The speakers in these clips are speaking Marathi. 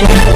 महाराष्ट्र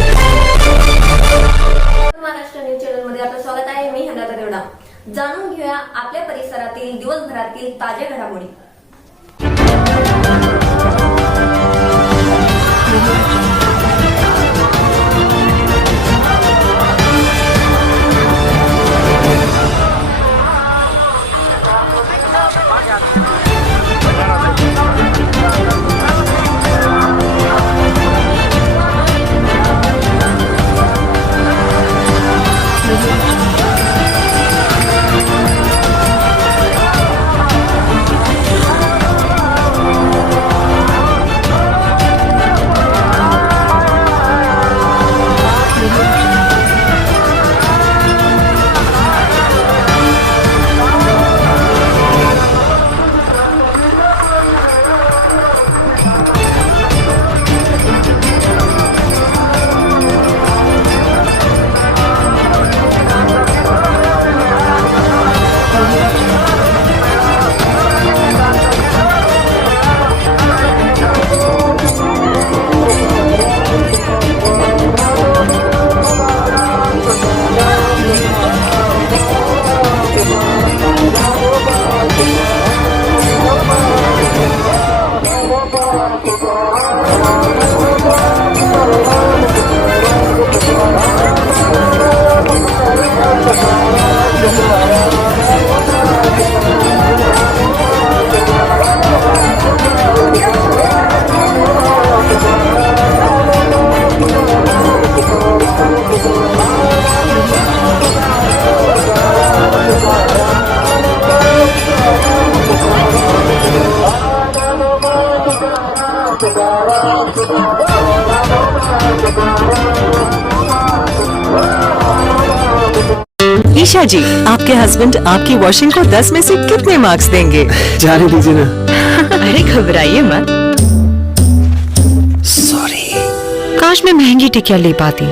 ईशा जी? आपके हस्बैंड आपकी वॉशिंग को 10 में से कितने मार्क्स देंगे? जाने दीजिए ना। अरे घबराइए मत। सॉरी काश मैं महँगी टिकिया ले पाती।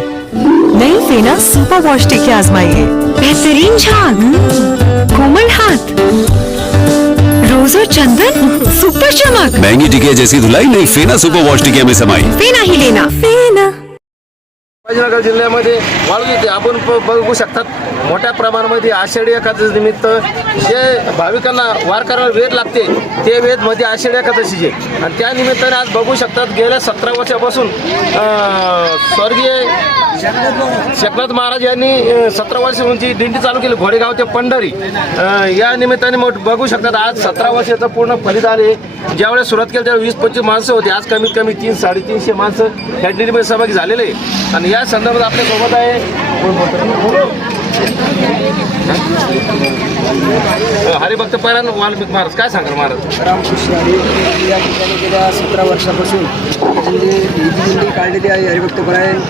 नहीं फेना सुपर वॉश टिकिया आजमाइए बेहतरीन झाग। कोमल हाथ। रोज और चंदन सुपर चमक। महँगी टिकिया जैसी धुलाई नहीं फेना सुपर वॉश टिकिया में समाई। फेना ही लेना। फेना। संभाजीनगर जिल्ह्यामध्ये वाळू येते आपण बघू शकतात मोठ्या प्रमाणामध्ये आषाढी एकादशी निमित्त जे भाविकांना वार वेद वेध लागते ते वेधमध्ये आषाढी एकादशीचे. आणि त्या निमित्ताने आज बघू शकतात गेल्या सतरा वर्षापासून स्वर्गीय शेखनाथ महाराज यांनी सतरा वर्षांची दिंडी चालू केली घोडेगाव ते पंढरी या निमित्ताने मग बघू शकतात आज सतरा वर्षाचं पूर्ण फलित आले. ज्यावेळेस सुरुवात केली त्यावेळेस वीस पंचवीस माणसं होती. आज कमीत कमी तीन साडेतीनशे माणसं या दिंडीमध्ये सहभागी झालेले. आहे. आणि या संदर्भात आपल्यासोबत आहे हरिभक्त पैरान वाल्मिक महाराज काय सांगाल महाराज? रामकृष्ण हरी या ठिकाणी गेल्या सतरा वर्षापासून जी ही काढलेली आहे हरिभक्त परायण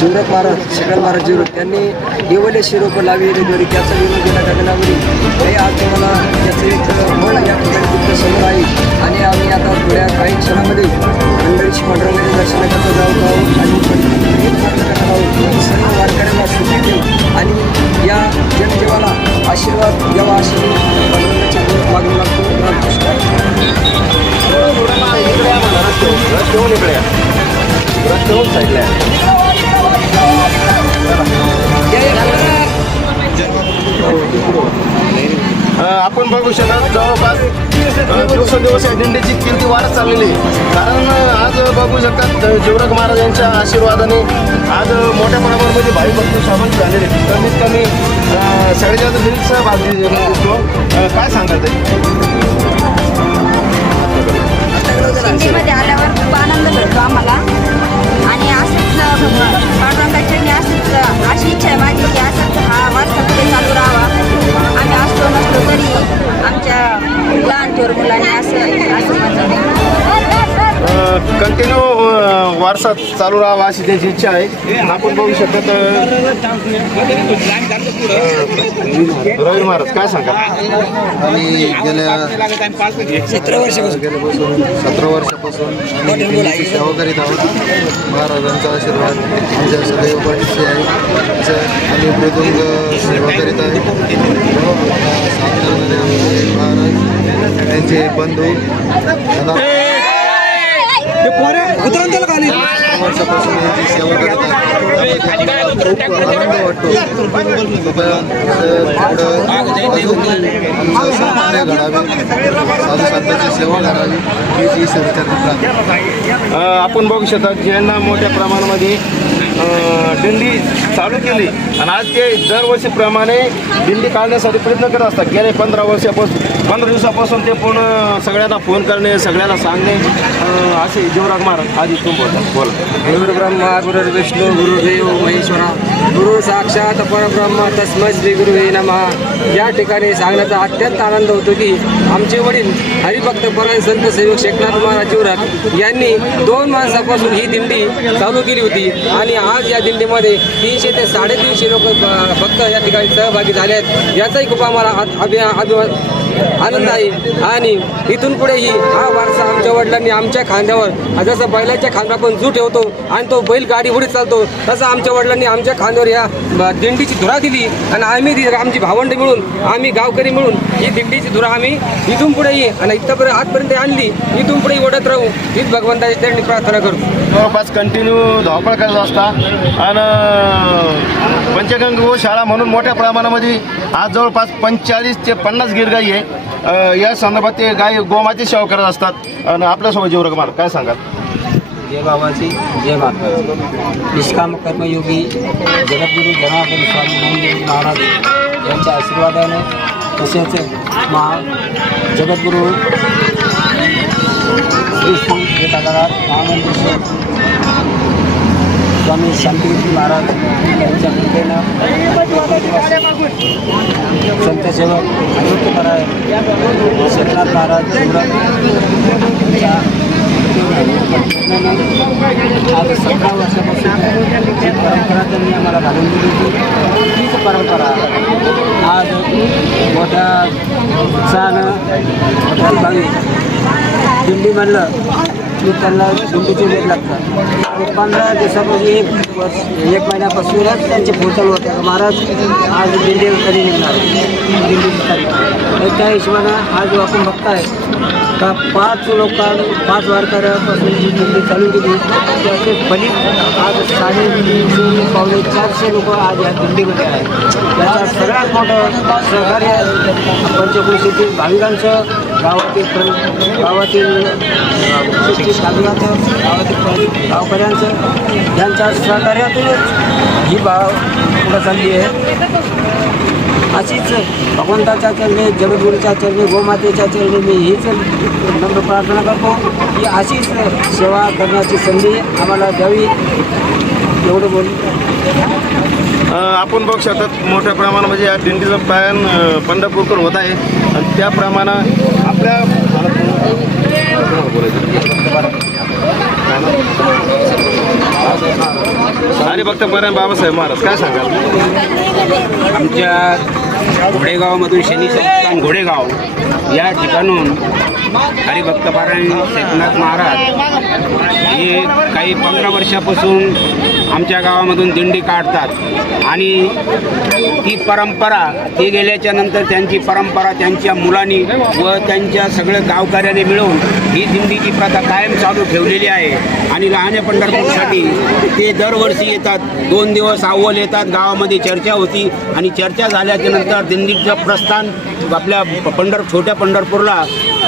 जीवरत महाराज शेखर महाराज जीवरत त्यांनी देवले शिरोप लावी द्वारे त्याचा विरोध केला गगनावरील हे आज तुम्हाला त्याचं एक मन या ठिकाणी तुमच्यासमोर आहे. आणि आम्ही आता थोड्या काही क्षणामध्ये मंडळीची पांडुरंगाच्या दर्शनाकरता जाऊन आहोत आपण बघू शकत जवळपास अ, दिवसेंदिवस या दिंडीची कीर्ती वाढत चाललेली आहे. कारण आज बघू शकतात अ, जीवरक आशीर्वादाने आज मोठ्या प्रमाणामध्ये भाई भक्त सहभागी झालेले कमीत कमी साडेचार दिवस सहभागी दिसतो काय सांगतात आहे आल्यावर खूप आनंद भेटतो आम्हाला. आणि असंच पाठवण्याची असंच अशी इच्छा आहे माझी की असं लहान थोर मुलांनी असं कंटिन्यू वारसा चालू राहावा अशी त्याची इच्छा आहे. आपण बघू शकत अ, रवी महाराज काय सांगा आम्ही गेल्या सतरा वर्षापासून. गेल्यापासून सतरा वर्षापासून सेवा करीत आहोत महाराजांचा आशीर्वाद आमच्या सदैव पाठीशी आहे असं आम्ही मृदुंग सेवा करीत आहे सातारमध्ये आमचे महाराज त्यांचे बंधू उतरून त्याला वर्षापासून याची सेवा करत आहे खूप आनंद वाटतो सहकार्य घडावे साधू संतांची सेवा करावी हीच ही आपण बघू शकता ज्यांना मोठ्या प्रमाणामध्ये दिंडी चालू केली. आणि आज ते दरवर्षीप्रमाणे दिंडी काढण्यासाठी प्रयत्न करत असतात. गेले पंधरा वर्षापासून पंधरा दिवसापासून ते पूर्ण सगळ्यांना फोन करणे सगळ्यांना सांगणे असे जीवराग महाराज आधी तुम्ही गुरु ब्रह्मा गुरु गुरुदेव महेश्वरा. गुरु साक्षात परब्रह्म तस्मै श्री गुरु हे नमा. या ठिकाणी सांगण्याचा अत्यंत आनंद होतो की आमचे वडील हरिभक्त परायण संत सेवक शेखनाथ महाराज जीवरात यांनी दोन माणसापासून ही दिंडी चालू केली होती. आणि आज या दिंडीमध्ये तीनशे ते साडेतीनशे लोक भक्त या ठिकाणी सहभागी झाले आहेत. याचाही खूप आम्हाला आ- अभि अभिमान आनंद आहे. आणि इथून पुढेही हा वारसा आमच्या वडिलांनी आमच्या खांद्यावर जसं बैलाच्या खांद्यावर आपण जू ठेवतो आणि तो बैल गाडी उडी चालतो. तसं आमच्या वडिलांनी आमच्या खांद्यावर या दिंडीची धुरा दिली आणि आम्ही ती- आमची भावंड मिळून आम्ही गावकरी मिळून ही दिंडीची धुरा आम्ही इथून पुढेही आणि इथपर्यंत आजपर्यंत आणली. इथून पुढे ओढत राहू. हीच भगवंताची त्यांनी प्रार्थना करतो. जवळपास कंटिन्यू धावपळ करत असतात आणि पंचगंग शाळा म्हणून मोठ्या प्रमाणामध्ये आज जवळपास पंचेचाळीस ते पन्नास गिरगाई आहे. या संदर्भात ते गाय गोमाते सेवा करत असतात. आणि आपल्यासोबत जीवरकमान काय सांगाल? जय बाबाची जय माता निष्काम कर्मयोगी जगद्गुरू जनार्दन स्वामी नामदेव महाराज यांच्या आशीर्वादाने तसेच महा जगद्गुरू श्री श्री विवेकानंद महामंदिर स्वामी शांतिगिरी महाराज यांच्या कृपेनं संतसेवक निवृत्तपराय शेखनाथ महाराज यांच्या आज सतरा वर्षापासून जी परंपरा त्यांनी आम्हाला घालून दिली होती तीच परंपरा आज मोठ्या उत्साहानं मोठ्या भावी दिंडी म्हणलं की त्यांना दिंडीचे वेग लागतात. पंधरा दिवसापासून एक वर्ष एक महिन्यापासूनच त्यांचे पोचल होते. महाराज आज दिंडी कधी निघणार? दिंडीची तारीख. त्या हिशोबानं आज आपण बघताय का पाच लोकां पाच वारकऱ्यापासून जी दिंडी चालू केली त्याचे फलित आज साडेतीनशे पावले चारशे लोक आज या दिंडीमध्ये आहेत. त्याचा सगळ्यात मोठं सहकार्य पंचकृषीतील भाविकांचं गावातील प्र- गावातील शिक्षित भाविकांचं गावातील गावकऱ्यांचं यांच्या सहकार्यातूनच ही भाव पुढं चालली आहे. अशीच भगवंताच्या चरणी जगद्गुरूच्या चरणी गोमातेच्या चरणी मी हीच नम्र प्रार्थना करतो. की अशीच सेवा करण्याची संधी आम्हाला द्यावी. एवढं बोल. आपण बघू शकतात मोठ्या प्रमाणामध्ये म्हणजे या दिंडीचं पायन पंढरपूरकर होत आहे. आणि त्याप्रमाणे आपल्या हरिभक्त परायण बाबासाहेब महाराज काय सांगाल? आमच्या घोडेगावामधून शनी संस्थान घोडेगाव या ठिकाणून हरिभक्तपारायण शेखनाथ महाराज हे काही पंधरा वर्षापासून आमच्या गावामधून दिंडी काढतात. आणि ती परंपरा ती गेल्याच्यानंतर त्यांची परंपरा त्यांच्या मुलांनी व त्यांच्या सगळ्या गावकऱ्याने मिळून ही दिंडीची प्रथा कायम चालू ठेवलेली आहे आणि लहाने पंढरपूरसाठी ते दरवर्षी येतात. दोन दिवस अव्वल येतात. गावामध्ये चर्चा होती आणि चर्चा झाल्याच्यानंतर दिंडीचं प्रस्थान आपल्या पंढर छोट्या पंढरपूरला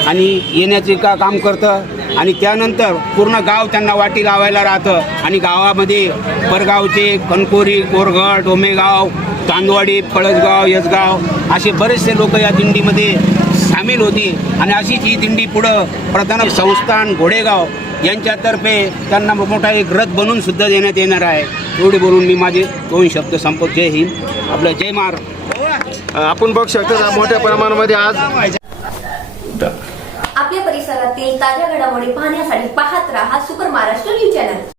आणि येण्याचे का काम करतं आणि त्यानंतर पूर्ण गाव त्यांना वाटी लावायला राहतं. आणि गावामध्ये परगावचे कणकोरी कोरगड डोमेगाव चांदवाडी पळसगाव यसगाव असे बरेचसे लोक या दिंडीमध्ये सामील होती. आणि अशीच ही दिंडी पुढं प्रधान संस्थान घोडेगाव यांच्यातर्फे त्यांना मोठा एक रथ बनून सुद्धा देण्यात येणार आहे. एवढी बोलून मी माझे दोन शब्द संपत जय हिंद. आपलं जय महाराज आपण बघू शकतो मोठ्या प्रमाणामध्ये आज आपल्या परिसरातील ताज्या घडामोडी पाहण्यासाठी पाहत राहा सुपर महाराष्ट्र न्यूज चॅनल.